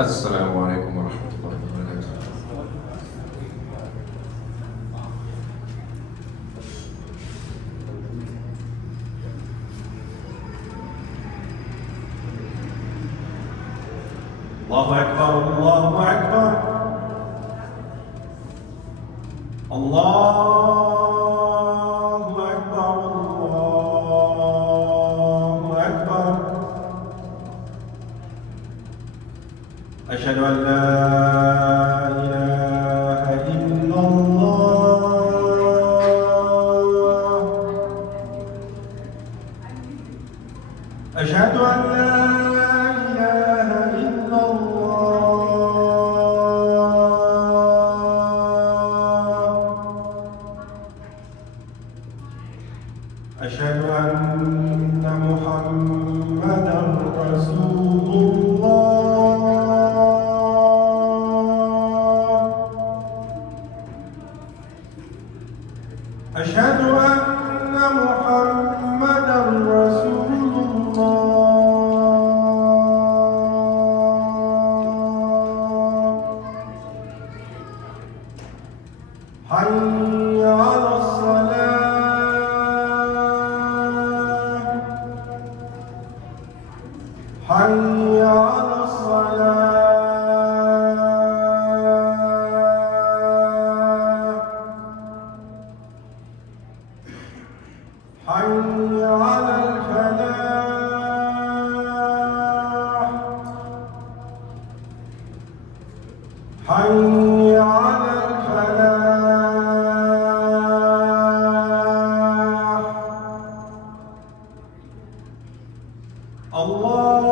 السلام عليكم ورحمة الله وبركاته. الله أكبر الله أكبر الله أكبر الله أكبر أشهد أن لا إله إلا الله أشهد أن لا إله إلا الله أشهد أن محمدًا رسول الله أشهد أن محمدًا رسول الله حي على الصلاة حي على الصلاة حي على الفلاح حي على الفلاح الله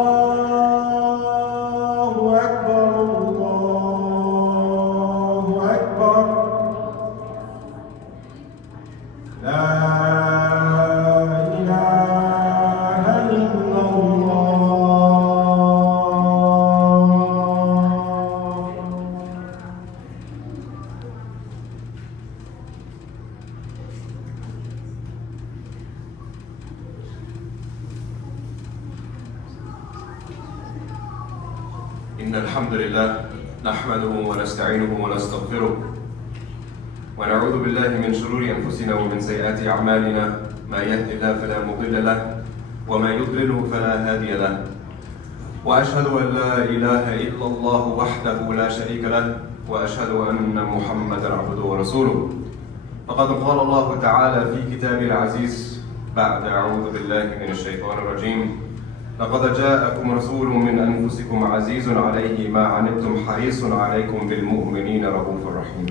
أكبر الله أكبر لا إله إلا الله إن الحمد لله نحمده ونستعينه ونستغفره ونعوذ بالله من شرور أنفسنا ومن سيئات أعمالنا ما يهد الله فلا مضل له وما يضلله فلا هادي له وأشهد أن لا إله إلا الله وحده لا شريك له وأشهد أن محمدًا عبده ورسوله فقد قال الله تعالى في كتابه العزيز بعد أعوذ بالله من الشيطان الرجيم لقد جاءكم رسول من أنفسكم عزيز عليه ما عنتم حريص عليكم بالمؤمنين رؤوف رحيم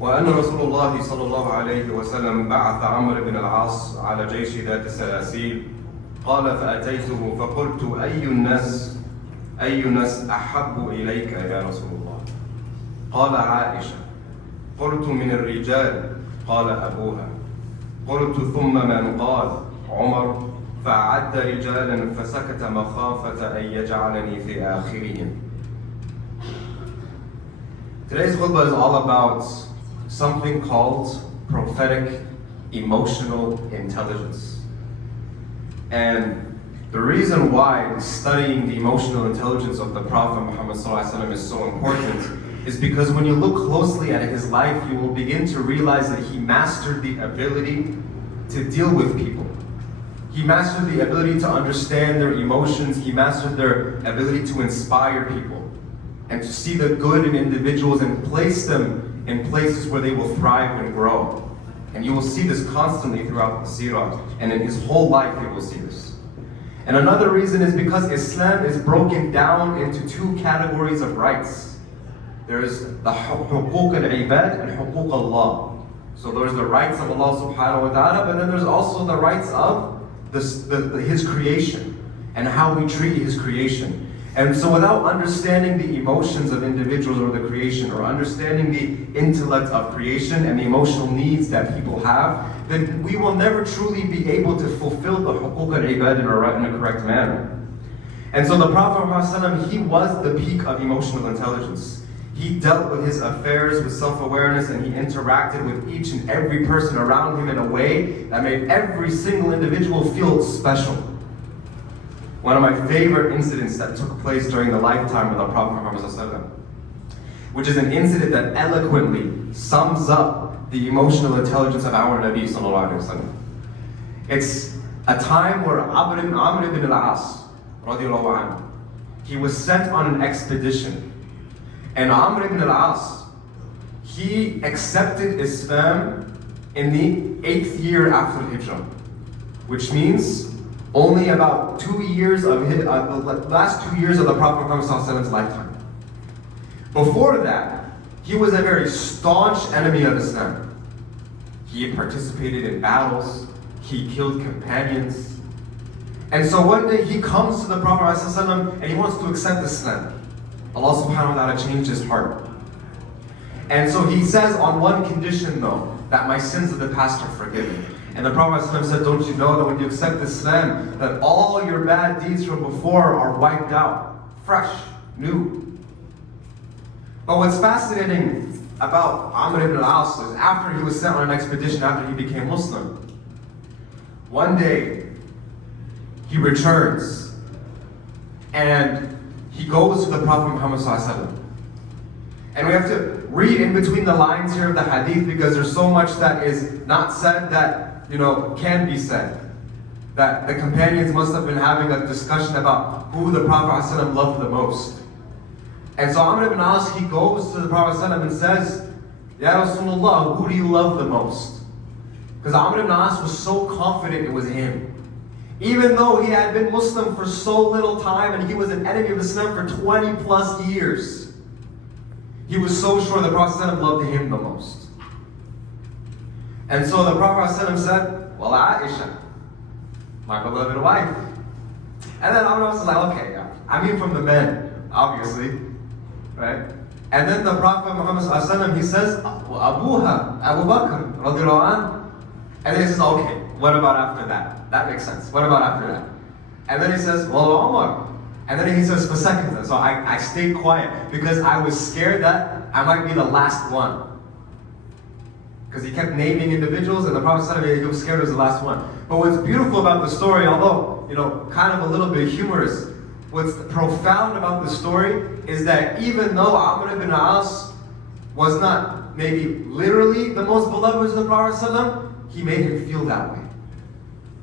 وأن رسول الله صلى الله عليه وسلم بعث عمرو بن العاص على جيش ذات السلاسل قال فأتيته فقلت أي الناس أحب إليك يا رسول الله قال عائشة قلت من الرجال قال أبوها قلت ثم من قال عمر فأعد رجالا فسكت مخافة أن يجعلني في آخرهم. Today's khutbah is all about something called prophetic emotional intelligence. And the reason why studying the emotional intelligence of the Prophet Muhammad ﷺ is so important is because when you look closely at his life, you will begin to realize that he mastered the ability to deal with people. He mastered the ability to understand their emotions. He mastered their ability to inspire people and to see the good in individuals and place them in places where they will thrive and grow. And you will see this constantly throughout the seerah, and in his whole life you will see this. And another reason is because Islam is broken down into two categories of rights. There's the huquq al-ibad and huquq Allah. So there's the rights of Allah subhanahu wa ta'ala, but then there's also the rights of his creation and how we treat his creation. And so without understanding the emotions of individuals or the creation, or understanding the intellect of creation and the emotional needs that people have, then we will never truly be able to fulfill the huquq al-ibad in a correct manner. And so the Prophet ﷺ, he was the peak of emotional intelligence. He dealt with his affairs with self-awareness, and he interacted with each and every person around him in a way that made every single individual feel special. one of my favorite incidents that took place during the lifetime of the Prophet Muhammad ﷺ, which is an incident that eloquently sums up the emotional intelligence of our Nabi sallallahu alaihi wasallam. It's a time where Amr ibn al-As, radiallahu anhu, he was sent on an expedition. And Amr ibn al-As, he accepted Islam in the 8th year after Hijrah, which means only about 2 years of the last 2 years of the Prophet Muhammad's lifetime. Before that, he was a very staunch enemy of Islam. He participated in battles, he killed companions. And so one day he comes to the Prophet ﷺ and he wants to accept Islam. Allah subhanahu wa ta'ala changed his heart. And so he says on one condition though, that my sins of the past are forgiven. And the Prophet ﷺ said, don't you know that when you accept Islam, that all your bad deeds from before are wiped out, fresh, new. But what's fascinating about Amr ibn al-As is after he was sent on an expedition, after he became Muslim, one day he returns and he goes to the Prophet Muhammad ﷺ. And we have to read in between the lines here of the hadith because there's so much that is not said that, can be said. That the companions must have been having a discussion about who the Prophet ﷺ loved the most. And so Amr ibn al-As, he goes to the Prophet ﷺ and says, Ya Rasulullah, who do you love the most? Because Amr ibn al-As was so confident it was him. Even though he had been Muslim for so little time and he was an enemy of Islam for 20 plus years, he was so sure the Prophet ﷺ loved him the most. And so the Prophet ﷺ said, well, Aisha, my beloved wife. And then Amr was like, okay, I mean from the men, obviously, right? And then the Prophet Muhammad ﷺ, he says, Abuha, Abu Bakr, radiallahu anhu. And then he says, okay, what about after that? That makes sense. What about after that? And then he says, well, Umar. And then he says, for seconds. So I stayed quiet because I was scared that I might be the last one. Because he kept naming individuals and the Prophet ﷺ, he was scared it was the last one. But what's beautiful about the story, although, kind of a little bit humorous, what's profound about the story is that even though Amr ibn al-As was not maybe literally the most beloved of the Prophet ﷺ, he made him feel that way.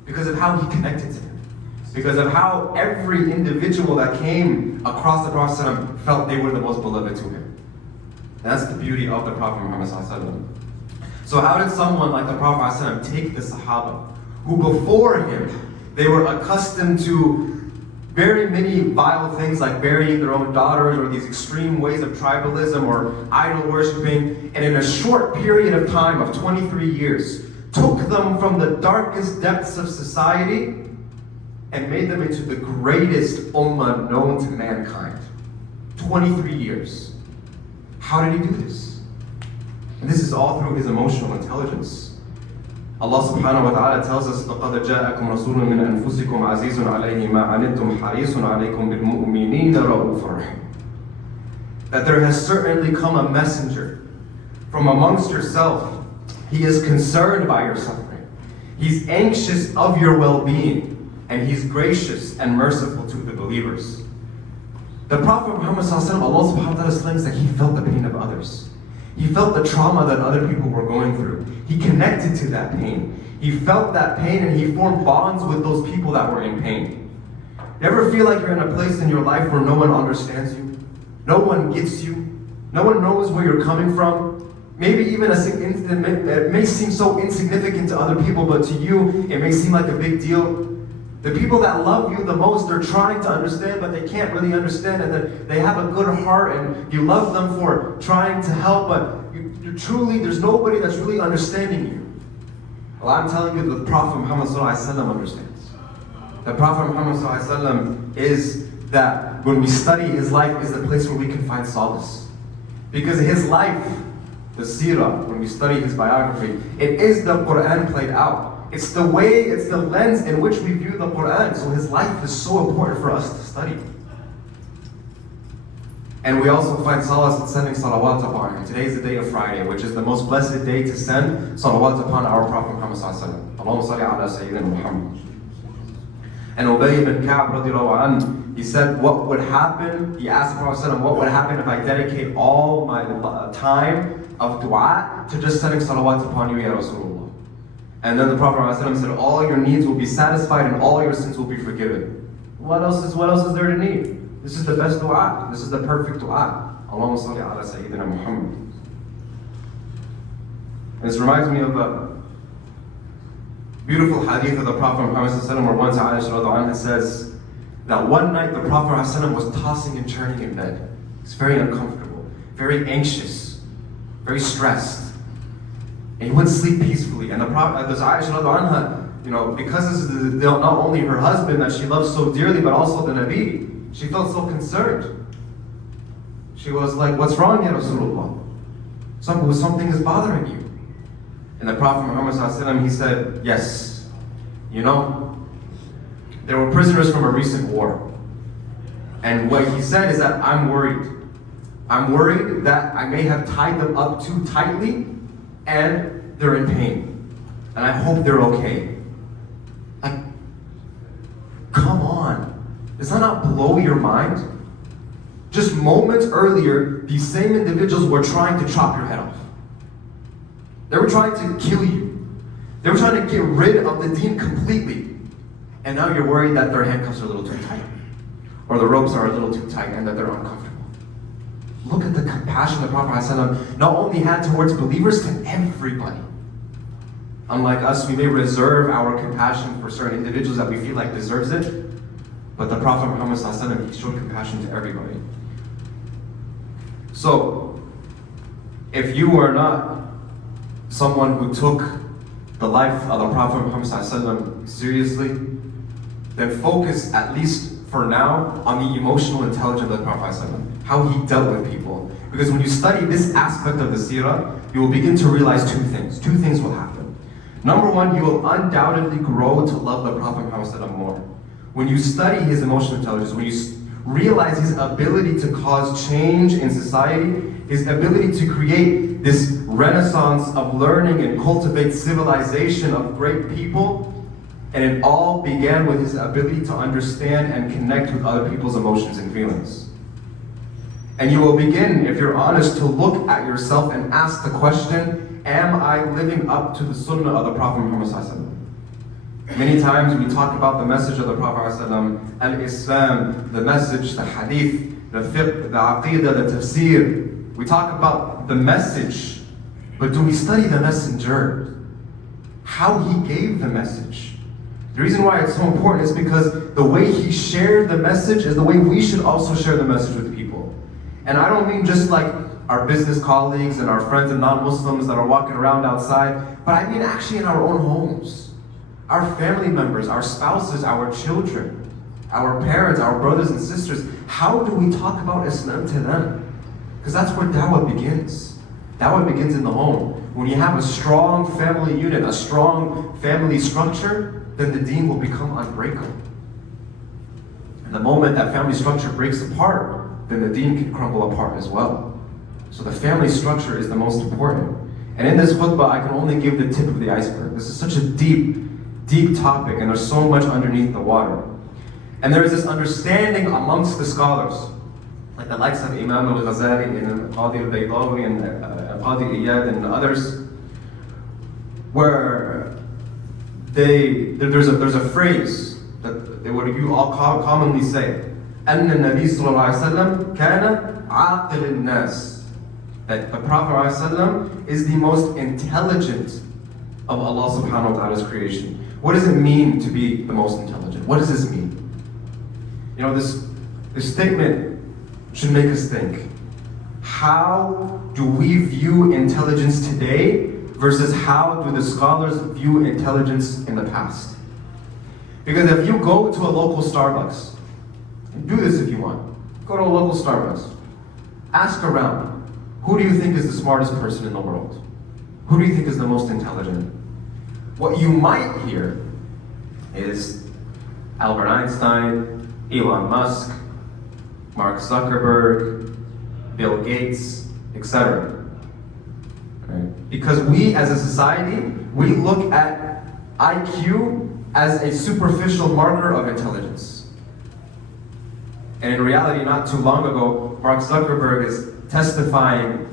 Because of how he connected to him. Because of how every individual that came across the Prophet ﷺ felt they were the most beloved to him. That's the beauty of the Prophet Muhammad ﷺ. So how did someone like the Prophet ﷺ take the Sahaba, who before him, they were accustomed to very many vile things like burying their own daughters or these extreme ways of tribalism or idol worshipping, and in a short period of time of 23 years, took them from the darkest depths of society and made them into the greatest ummah known to mankind. 23 years. How did he do this? And this is all through his emotional intelligence. Allah subhanahu wa ta'ala tells us, لَقَدْ جَاءَكُمْ رَسُولٌ مِّنْ أَنفُسِكُمْ عَزِيزٌ عَلَيْهِ مَا عَنِتُّمْ حَرِيصٌ عَلَيْكُمْ بِالْمُؤْمِنِينَ رَءُوفٌ رَحِيمٌ. That there has certainly come a messenger from amongst yourself. He is concerned by your suffering. He's anxious of your well-being, and he's gracious and merciful to the believers. The Prophet Muhammad ﷺ, Allah subhanahu wa ta'ala explains that he felt the pain of others. He felt the trauma that other people were going through. He connected to that pain. He felt that pain and he formed bonds with those people that were in pain. You ever feel like you're in a place in your life where no one understands you? No one gets you? No one knows where you're coming from? Maybe even it may seem so insignificant to other people, but to you, it may seem like a big deal. The people that love you the most, they're trying to understand, but they can't really understand, and then they have a good heart, and you love them for trying to help, but you truly, there's nobody that's really understanding you. Well, I'm telling you, the Prophet Muhammad ﷺ understands. The Prophet Muhammad ﷺ is that when we study his life is the place where we can find solace. Because his life, the seerah, when we study his biography, it is the Quran played out. It's the way, it's the lens in which we view the Quran. So his life is so important for us to study. And we also find solace in sending salawat upon him. Today is the day of Friday, which is the most blessed day to send salawat upon our Prophet Muhammad sallallahu alaihi wasallam. Allahumma salli ala Sayyidina Muhammad. And Ubay ibn Ka'b radiallahu anhu, he said, what would happen? He asked the Prophet ﷺ, what would happen if I dedicate all my time of dua to just sending salawat upon you, Ya Rasulullah? And then the Prophet ﷺ said, all your needs will be satisfied and all your sins will be forgiven. What else is there to need? This is the best dua. This is the perfect dua. Allahumma salli ala Sayyidina Muhammad. And this reminds me of a beautiful hadith of the Prophet Muhammad ﷺ, where once Aisha radiallahu anha says that one night the Prophet ﷺ was tossing and turning in bed. He's very uncomfortable, very anxious, very stressed. And he wouldn't sleep peacefully. And the Prophet, this Aisha radiallahu anha, because this is not only her husband that she loves so dearly, but also the Nabi, she felt so concerned. She was like, what's wrong, Ya Rasulullah? Something is bothering you. And the Prophet Muhammad ﷺ, he said, yes, there were prisoners from a recent war. And what he said is that I'm worried. I'm worried that I may have tied them up too tightly and they're in pain. And I hope they're okay. Like, come on. Does that not blow your mind? Just moments earlier, these same individuals were trying to chop your head off. They were trying to kill you. They were trying to get rid of the deen completely. And now you're worried that their handcuffs are a little too tight. Or the ropes are a little too tight and that they're uncomfortable. Look at the compassion the Prophet ﷺ not only had towards believers, to everybody. Unlike us, we may reserve our compassion for certain individuals that we feel like deserves it. But the Prophet Muhammad ﷺ, he showed compassion to everybody. So, if you are not someone who took the life of the Prophet Muhammad ﷺ seriously, then focus, at least for now, on the emotional intelligence of the Prophet ﷺ, how he dealt with people. Because when you study this aspect of the seerah, you will begin to realize two things. Two things will happen. Number one, you will undoubtedly grow to love the Prophet Muhammad ﷺ more. When you study his emotional intelligence, when you realize his ability to cause change in society, his ability to create this renaissance of learning and cultivate civilization of great people, and it all began with his ability to understand and connect with other people's emotions and feelings. And you will begin, if you're honest, to look at yourself and ask the question, am I living up to the sunnah of the Prophet Muhammad ﷺ? Many times we talk about the message of the Prophet ﷺ, al-Islam, the message, the hadith, the fiqh, the aqidah, the tafsir. We talk about the message, but do we study the messenger? How he gave the message. The reason why it's so important is because the way he shared the message is the way we should also share the message with people. And I don't mean just like our business colleagues and our friends and non-Muslims that are walking around outside, but I mean actually in our own homes. Our family members, our spouses, our children, our parents, our brothers and sisters. How do we talk about Islam to them? Because that's where dawah begins. Dawah begins in the home. When you have a strong family unit, a strong family structure, then the deen will become unbreakable. And the moment that family structure breaks apart, then the deen can crumble apart as well. So the family structure is the most important. And in this khutbah, I can only give the tip of the iceberg. This is such a deep topic, and there's so much underneath the water. And there is this understanding amongst the scholars, like the likes of Imam al-Ghazali and Qadi al-Baioumy and Qadi Iyad and others, where there's a phrase that they would you all commonly say, أن النبي صلى الله عليه وسلم كان عاقل الناس, that the Prophet ﷺ is the most intelligent of Allah subhanahu wa ta'ala's creation. What does it mean to be the most intelligent? What does this mean? This statement should make us think. How do we view intelligence today versus how do the scholars view intelligence in the past? Because if you go to a local Starbucks, and do this if you want, go to a local Starbucks, ask around, who do you think is the smartest person in the world? Who do you think is the most intelligent? What you might hear is Albert Einstein, Elon Musk, Mark Zuckerberg, Bill Gates, etc. Right? Because we as a society, we look at IQ as a superficial marker of intelligence. And in reality, not too long ago, Mark Zuckerberg is testifying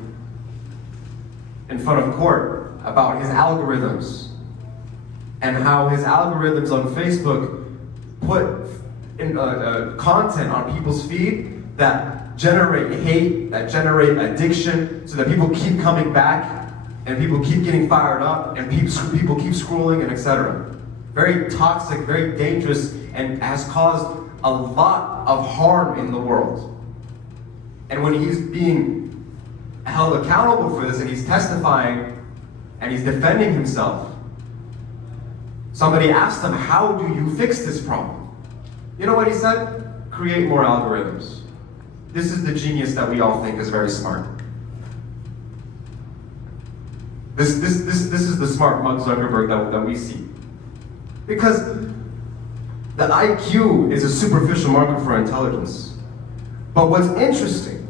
in front of court about his algorithms and how his algorithms on Facebook put in, content on people's feed that generate hate, that generate addiction, so that people keep coming back and people keep getting fired up and people keep scrolling and etc. Very toxic, very dangerous, and has caused a lot of harm in the world. And when he's being held accountable for this and he's testifying and he's defending himself, somebody asked him, how do you fix this problem? You know what he said? Create more algorithms. This is the genius that we all think is very smart. This is the smart Mark Zuckerberg that we see. Because the IQ is a superficial marker for intelligence. But what's interesting,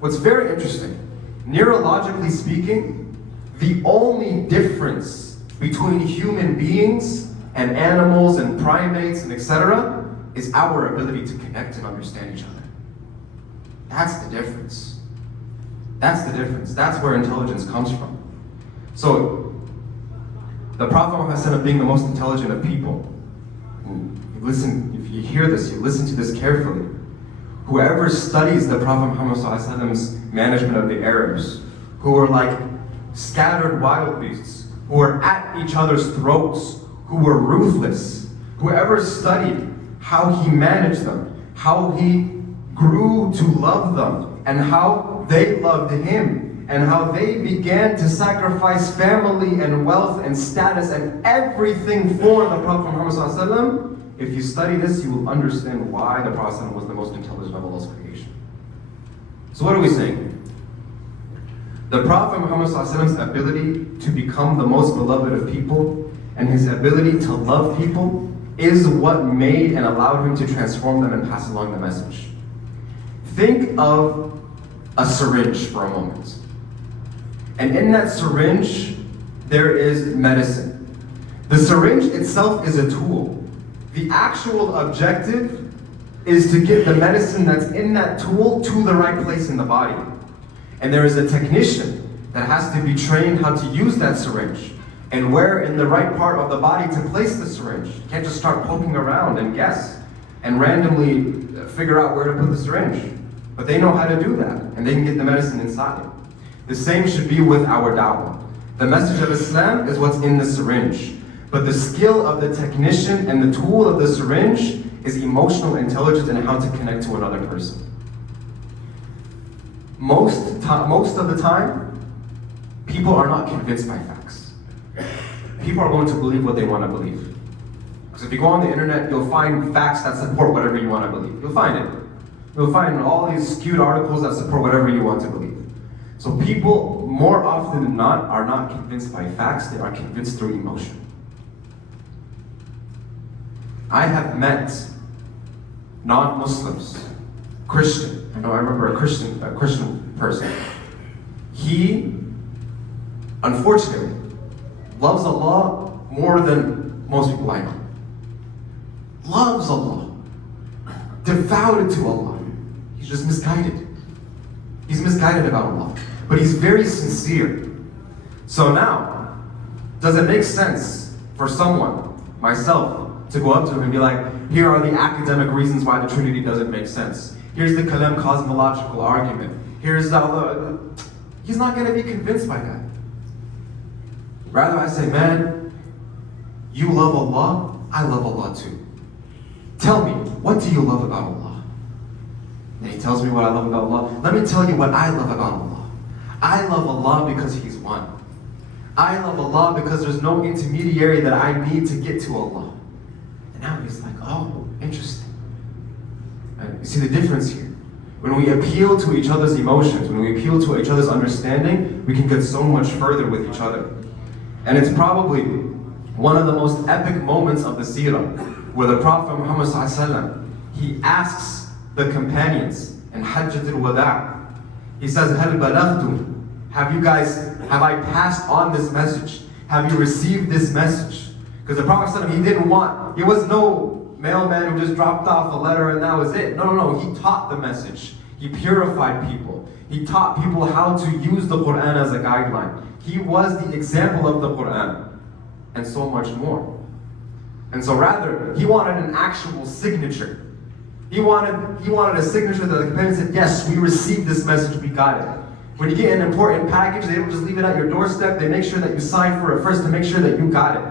what's very interesting, neurologically speaking, the only difference between human beings and animals and primates and etc. is our ability to connect and understand each other. That's the difference. That's the difference. That's where intelligence comes from. So, the Prophet Muhammad being the most intelligent of people, listen, if you hear this, you listen to this carefully. Whoever studies the Prophet Muhammad's management of the Arabs, who were like scattered wild beasts, who were at each other's throats, who were ruthless, whoever studied how he managed them, how he grew to love them, and how they loved him, and how they began to sacrifice family and wealth and status and everything for the Prophet Muhammad. If you study this, you will understand why the Prophet was the most intelligent of Allah's creation. So what are we saying? The Prophet Muhammad's ability to become the most beloved of people and his ability to love people is what made and allowed him to transform them and pass along the message. Think of a syringe for a moment. And in that syringe, there is medicine. The syringe itself is a tool. The actual objective is to get the medicine that's in that tool to the right place in the body. And there is a technician that has to be trained how to use that syringe and where in the right part of the body to place the syringe. You can't just start poking around and guess and randomly figure out where to put the syringe. But they know how to do that, and they can get the medicine inside. The same should be with our da'wah. The message of Islam is what's in the syringe. But the skill of the technician and the tool of the syringe is emotional intelligence and how to connect to another person. Most of the time, people are not convinced by facts. People are going to believe what they want to believe. Because if you go on the internet, you'll find facts that support whatever you want to believe. You'll find it. You'll find all these skewed articles that support whatever you want to believe. So people, more often than not, are not convinced by facts, they are convinced through emotion. I have met non-Muslims, Christian. I remember a Christian person. He, unfortunately, loves Allah more than most people I know. Loves Allah. Devoted to Allah. He's just misguided. He's misguided about Allah. But he's very sincere. So now, does it make sense for someone, myself, to go up to him and be like, here are the academic reasons why the Trinity doesn't make sense. Here's the Kalam cosmological argument. Here's Allah. He's not going to be convinced by that. Rather, I say, man, you love Allah, I love Allah too. Tell me, what do you love about Allah? And he tells me what I love about Allah. Let me tell you what I love about Allah. I love Allah because He's one. I love Allah because there's no intermediary that I need to get to Allah. And now he's like, oh, interesting. And you see the difference here. When we appeal to each other's emotions, when we appeal to each other's understanding, we can get so much further with each other. And it's probably one of the most epic moments of the seerah, where the Prophet Muhammad ﷺ, he asks the companions in Hajjat al-Wada', he says, Hal balaghtum? Have I passed on this message? Have you received this message? Because the Prophet ﷺ, he was no mailman who just dropped off a letter and that was it. No. He taught the message. He purified people. He taught people how to use the Quran as a guideline. He was the example of the Quran. And so much more. And so rather, he wanted an actual signature. He wanted a signature that the companion said, yes, we received this message, we got it. When you get an important package, they don't just leave it at your doorstep, they make sure that you sign for it first to make sure that you got it.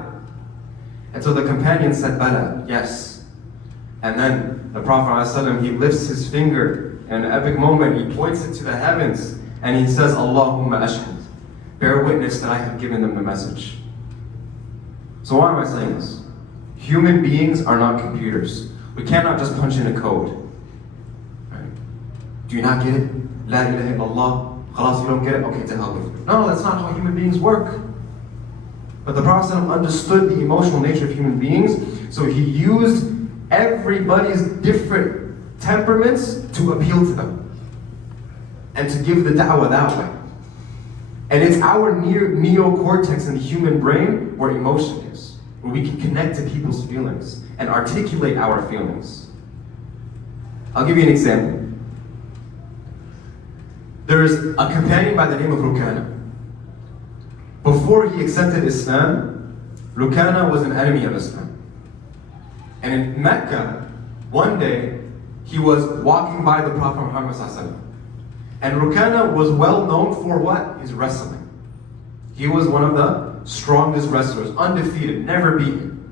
And so the companion said, Bala, yes. And then the Prophet ﷺ, he lifts his finger in an epic moment, he points it to the heavens, and he says, Allahumma ashhad. Bear witness that I have given them the message. So why am I saying this? Human beings are not computers. We cannot just punch in a code. Right? Do you not get it? La ilaha illallah. Khalas, you don't get it? Okay, to hell with you. No, that's not how human beings work. But the Prophet ﷺ understood the emotional nature of human beings, so he used everybody's different temperaments to appeal to them and to give the da'wah that way. And it's our neocortex in the human brain where emotion is, where we can connect to people's feelings and articulate our feelings. I'll give you an example. There's a companion by the name of Rukana. Before he accepted Islam, Rukana was an enemy of Islam. And in Mecca, one day, he was walking by the Prophet Muhammad ﷺ. And Rukana was well known for what? His wrestling. He was one of the strongest wrestlers, undefeated, never beaten.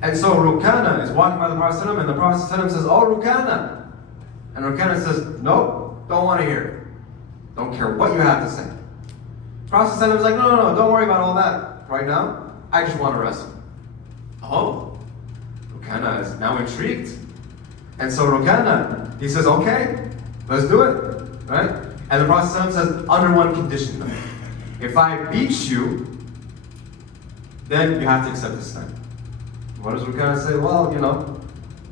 And so Rukana is walking by the Prophet ﷺ, and the Prophet ﷺ says, oh, Rukana. And Rukana says, no, don't want to hear it. Don't care what you have to say. The Prophet ﷺ was like, no, don't worry about all that right now. I just want to wrestle. Oh, Rukana is now intrigued. And so Rukana, he says, okay, let's do it. Right? And the Prophet ﷺ says, under one condition though. If I beat you, then you have to accept Islam. What does Rukana say? Well,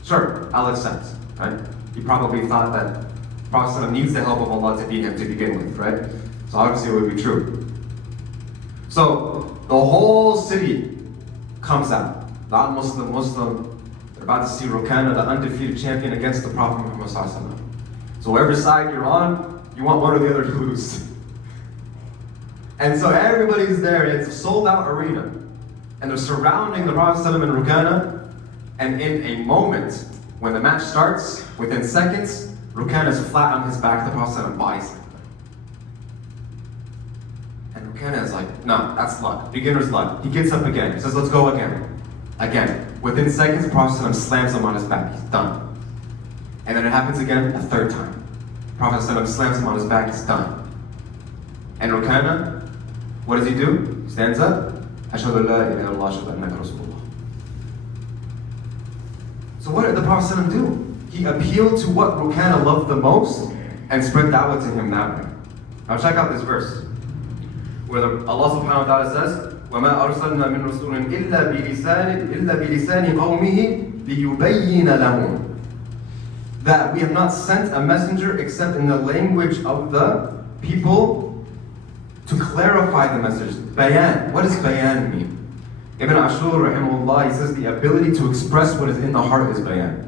sure, I'll accept. Right? He probably thought that the Prophet ﷺ needs the help of Allah to beat him to begin with, right? So obviously it would be true. So the whole city comes out. Non-Muslim, they're about to see Rukana, the undefeated champion, against the Prophet Muhammad ﷺ. So whatever side you're on, you want one or the other to lose. And so everybody's there, it's a sold out arena. And they're surrounding the Prophet ﷺ and Rukana. And in a moment, when the match starts, within seconds, Rukana is flat on his back, the Prophet ﷺ buys him. And Rukana is like, no, that's luck, beginner's luck. He gets up again, he says, let's go again. Again. Within seconds, the Prophet ﷺ slams him on his back, he's done. And then it happens again a third time. Prophet ﷺ slams him on his back, he's done. And Rukana, what does he do? He stands up. Ashhadu an la ilaha illallah, ashhadu annaka rasulullah. So what did the Prophet ﷺ do? He appealed to what Rukana loved the most and spread da'wah to him that way. Now check out this verse. Where Allah subhanahu wa ta'ala says, وَمَا أَرْسَلْنَا مِن رَسُولٍ إِلَّا بِلِسَانِ قَوْمِهِ لِيُبَيِّنَ لَهُمْ. That we have not sent a messenger except in the language of the people to clarify the message. Bayan. What does bayan mean? Ibn Ashur, rahimahullah, he says the ability to express what is in the heart is bayan.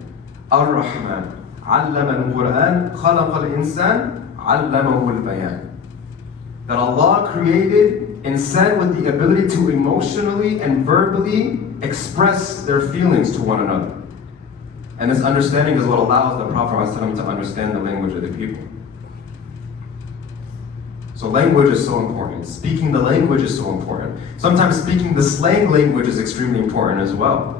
Ar-Rahman. عَلَّمَ الْقُرْآنِ خَلَقَ الْإِنسَانِ عَلَّمَهُ الْبَيَانِ. That Allah created insan with the ability to emotionally and verbally express their feelings to one another. And this understanding is what allows the Prophet ﷺ to understand the language of the people. So language is so important. Speaking the language is so important. Sometimes speaking the slang language is extremely important as well.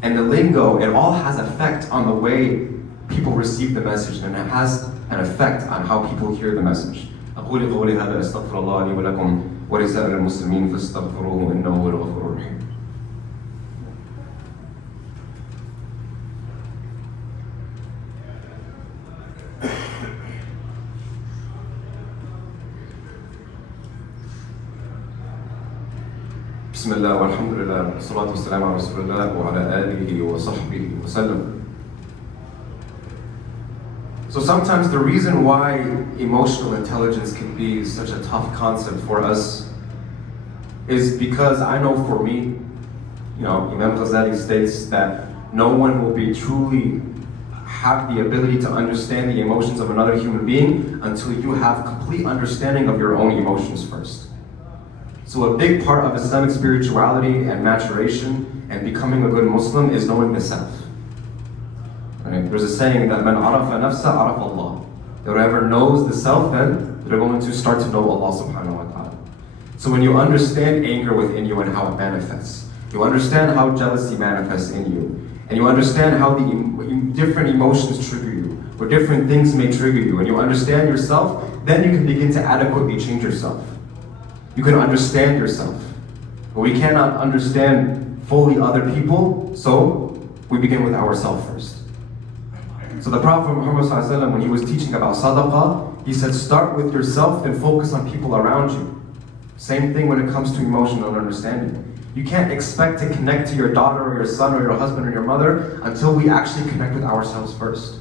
And the lingo, it all has effect on the way people receive the message, and it has an effect on how people hear the message. أقول قولي هذا أستغفر الله لي ولكم ولسائر المسلمين فاستغفروه إنه هو الغفور الرحيم. بسم الله والحمد لله والصلاة والسلام على رسول الله وعلى آله وصحبه وسلم. So sometimes the reason why emotional intelligence can be such a tough concept for us is because I know for me, Imam Ghazali states that no one will be truly have the ability to understand the emotions of another human being until you have complete understanding of your own emotions first. So a big part of Islamic spirituality and maturation and becoming a good Muslim is knowing the self. Right? There's a saying that man arafa nafsa arafa Allah. Whoever knows the self, then they're going to start to know Allah subhanahu wa ta'ala. So when you understand anger within you and how it manifests, you understand how jealousy manifests in you, and you understand how the different emotions trigger you, or different things may trigger you, and you understand yourself, then you can begin to adequately change yourself. You can understand yourself. But we cannot understand fully other people, so we begin with ourselves first. So the Prophet Muhammad ﷺ, when he was teaching about sadaqah, he said, start with yourself and focus on people around you. Same thing when it comes to emotional understanding. You can't expect to connect to your daughter or your son or your husband or your mother until we actually connect with ourselves first.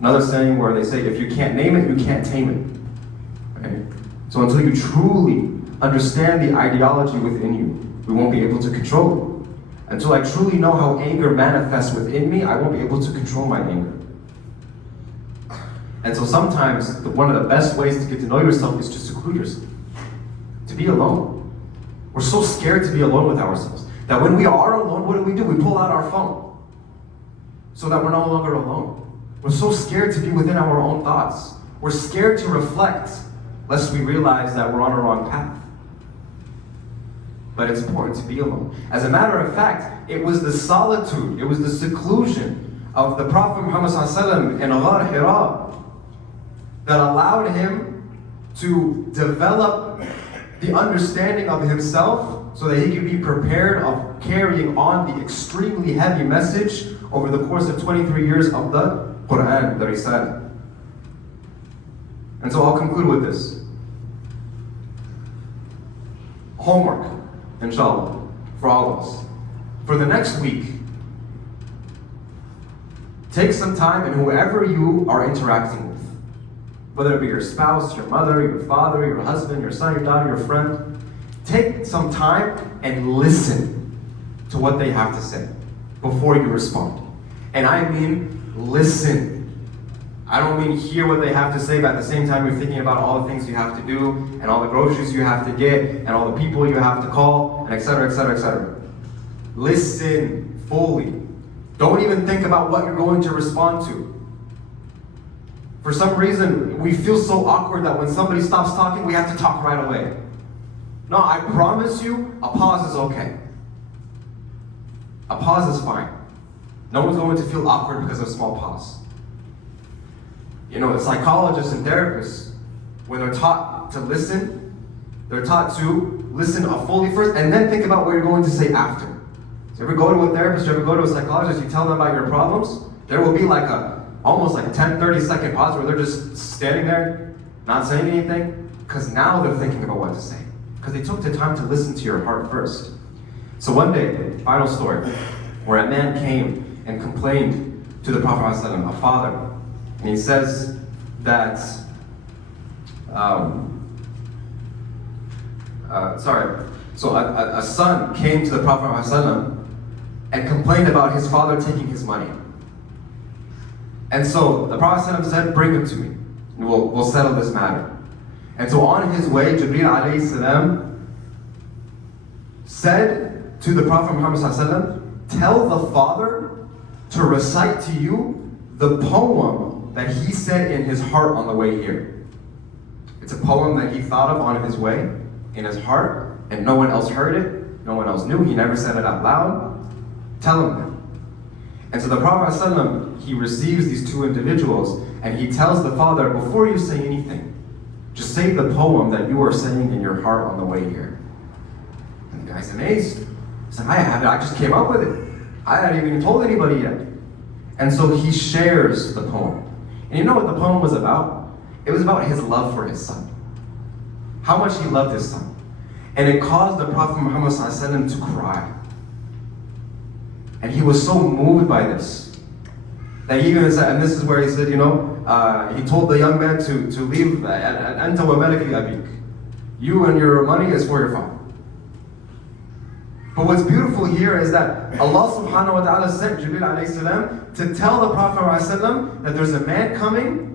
Another saying where they say, if you can't name it, you can't tame it. Right? So until you truly understand the ideology within you, we won't be able to control it. Until I truly know how anger manifests within me, I won't be able to control my anger. And so sometimes, one of the best ways to get to know yourself is to seclude yourself. To be alone. We're so scared to be alone with ourselves that when we are alone, what do? We pull out our phone so that we're no longer alone. We're so scared to be within our own thoughts. We're scared to reflect lest we realize that we're on a wrong path. But it's important to be alone. As a matter of fact, it was the solitude, it was the seclusion of the Prophet Muhammad ﷺ in Ghar Hira that allowed him to develop the understanding of himself so that he could be prepared of carrying on the extremely heavy message over the course of 23 years of the Quran, the Risalah. And so I'll conclude with this. Homework, inshallah, for all of us. For the next week, take some time and whoever you are interacting with, whether it be your spouse, your mother, your father, your husband, your son, your daughter, your friend, take some time and listen to what they have to say before you respond. And I mean listen. I don't mean hear what they have to say, but at the same time you're thinking about all the things you have to do, and all the groceries you have to get, and all the people you have to call, and etc., etc., etc. Listen fully. Don't even think about what you're going to respond to. For some reason, we feel so awkward that when somebody stops talking, we have to talk right away. No, I promise you, a pause is okay. A pause is fine. No one's going to feel awkward because of a small pause. The psychologists and therapists, when they're taught to listen, they're taught to listen fully first and then think about what you're going to say after. So you ever go to a therapist, you ever go to a psychologist, you tell them about your problems, there will be almost like a 10, 30-second pause where they're just standing there, not saying anything, because now they're thinking about what to say. Because they took the time to listen to your heart first. So one day, final story, where a man came and complained to the Prophet ﷺ, a father, and he says that, so a son came to the Prophet ﷺ and complained about his father taking his money. And so the Prophet ﷺ said, bring him to me, and we'll settle this matter. And so on his way, Jibreel alayhi salam said to the Prophet Muhammad ﷺ, tell the father to recite to you the poem that he said in his heart on the way here. It's a poem that he thought of on his way, in his heart, and no one else heard it, no one else knew, he never said it out loud. Tell him that. And so the Prophet ﷺ, he receives these two individuals, and he tells the father, before you say anything, just say the poem that you are saying in your heart on the way here. And the guy's amazed. He said, I have it, I just came up with it. I hadn't even told anybody yet. And so he shares the poem. And you know what the poem was about? It was about his love for his son. How much he loved his son. And it caused the Prophet Muhammad ﷺ to cry. And he was so moved by this that he even said, and this is where he said, he told the young man to leave, Anta wa malak li abik. You and your money is for your father. But what's beautiful here is that Allah subhanahu wa ta'ala sent Jibreel alayhi salam to tell the Prophet ﷺ that there's a man coming.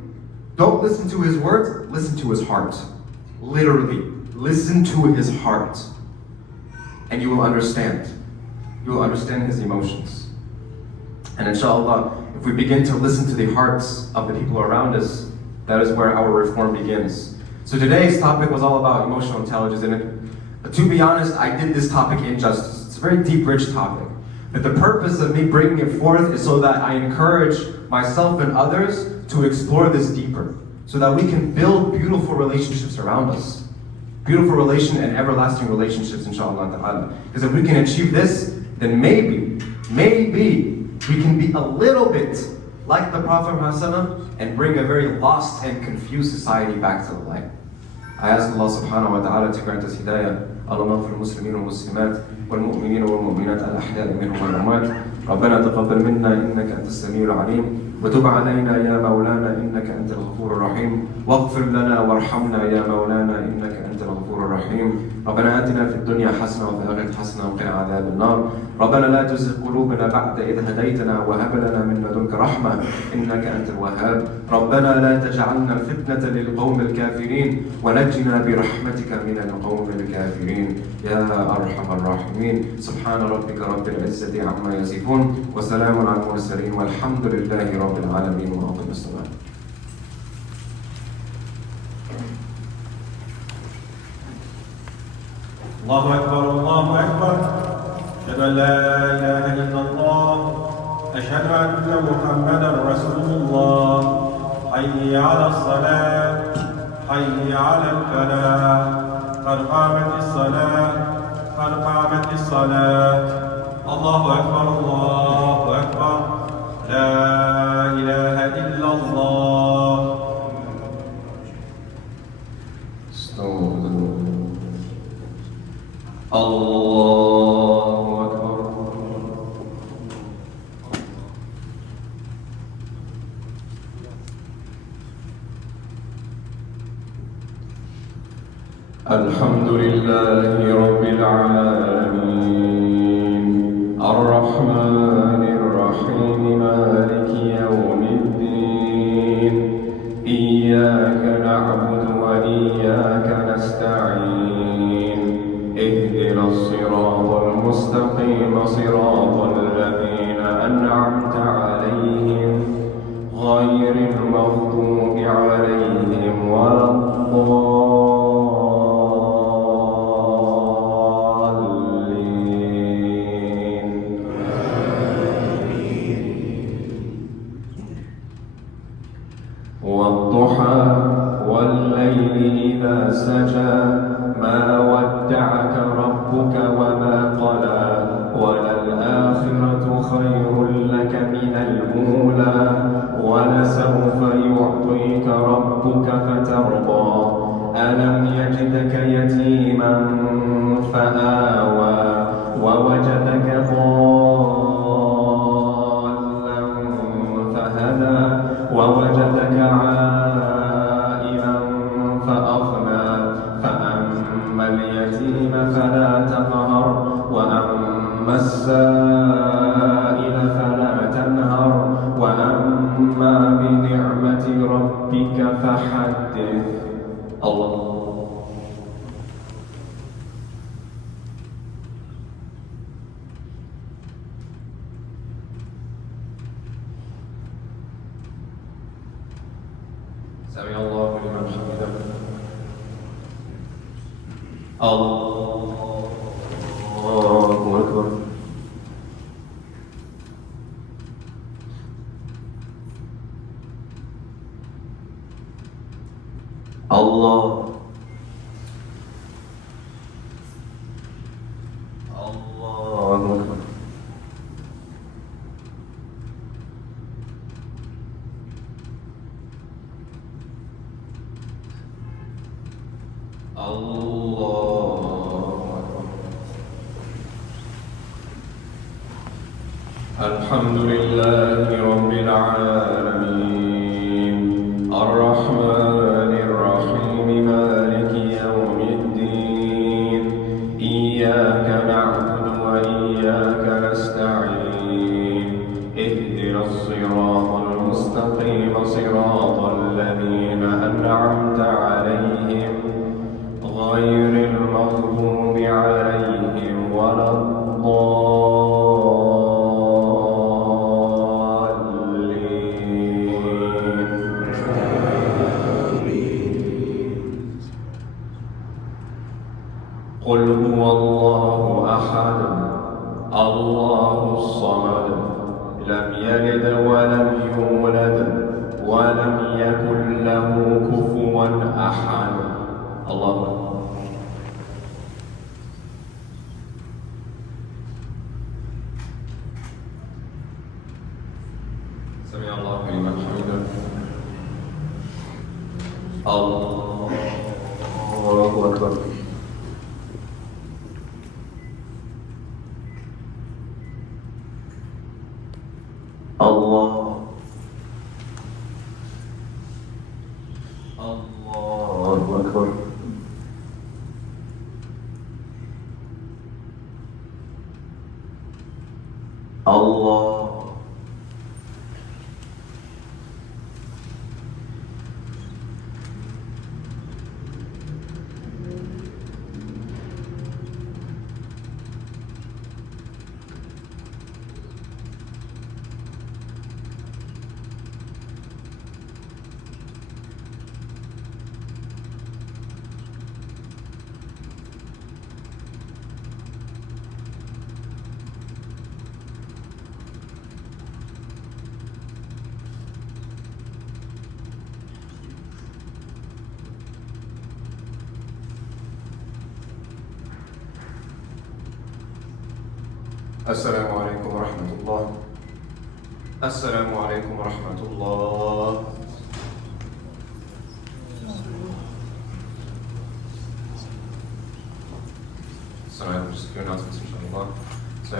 Don't listen to his words, listen to his heart. Literally, listen to his heart. And you will understand. You will understand his emotions. And inshallah, if we begin to listen to the hearts of the people around us, that is where our reform begins. So today's topic was all about emotional intelligence. And to be honest, I did this topic injustice. It's a very deep, rich topic. But the purpose of me bringing it forth is so that I encourage myself and others to explore this deeper, so that we can build beautiful relationships around us. Beautiful relation and everlasting relationships, inshallah ta'ala. Because if we can achieve this, then maybe we can be a little bit like the Prophet ﷺ and bring a very lost and confused society back to the light. I ask Allah subhanahu wa ta'ala to grant us hidayah. اللهم اغفر للمسلمين والمسلمات والمؤمنين والمؤمنات الأحياء منهم والأموات. ربنا تقبل منا إنك أنت السميع العليم وتب علينا يا مولانا إنك أنت الغفور الرحيم واغفر لنا وارحمنا يا مولانا إنك أنت الغفور الرحيم. ربنا آتنا في الدنيا حسنة وفي الآخرة حسنة وقنا عذاب النار. ربنا لا تزغ قلوبنا بعد إذ هديتنا وهب لنا من لدنك رحمة إنك أنت الوهاب. ربنا لا تجعلنا فتنة للقوم الكافرين ونجنا برحمتك من القوم الكافرين يا أرحم الراحمين. سبحان ربك رب العزة عما يصفون وسلام على المرسلين والحمد لله رب العالمين وأقم الصلاة. الله أكبر الله أكبر. أشهد أن لا إله إلا الله. أشهد أن محمدا رسول الله. حي على الصلاة حي على الفلاح قد قامت الصلاة قد قامت الصلاة. الله أكبر الله أكبر. لا إله إلا الله. الله أكبر. الحمد لله رب العالمين الرحمن الرحيم مالك يوم الدين إياك نعبد وإياك نستعين اهدنا الصراط المستقيم صراط الذين أنعمت عليهم غير المغضوب عليهم ولا الضالين. والضحى والليل إذا سجى ما ودعك ربك وما قلى وللآخرة خير لك من الأولى ولسوف يعطيك ربك فترضى ألم يجدك يتيما فآوى ووجدك ضالا فهدى ووجدك عائلا فأغنى فأما اليتيم فلا تقهر وأما السائل فلا تنهر وأما بنعمة ربك فحدث. الله سمع الله لمن حمده. الله أكبر. الله أكبر. الحمد لله رب العالمين الرحمن الرحيم مالك يوم الدين إياك نعبد قل هو الله أحد الله الصمد لم يلد ولم يولد ولم يكن له كفوا أحد. الله أكبر. سمع الله لمن حمده. الله أكبر. الله أكبر. الله. السلام عليكم ورحمة الله. السلام عليكم ورحمة الله. So I have just a few announcements, inshallah. So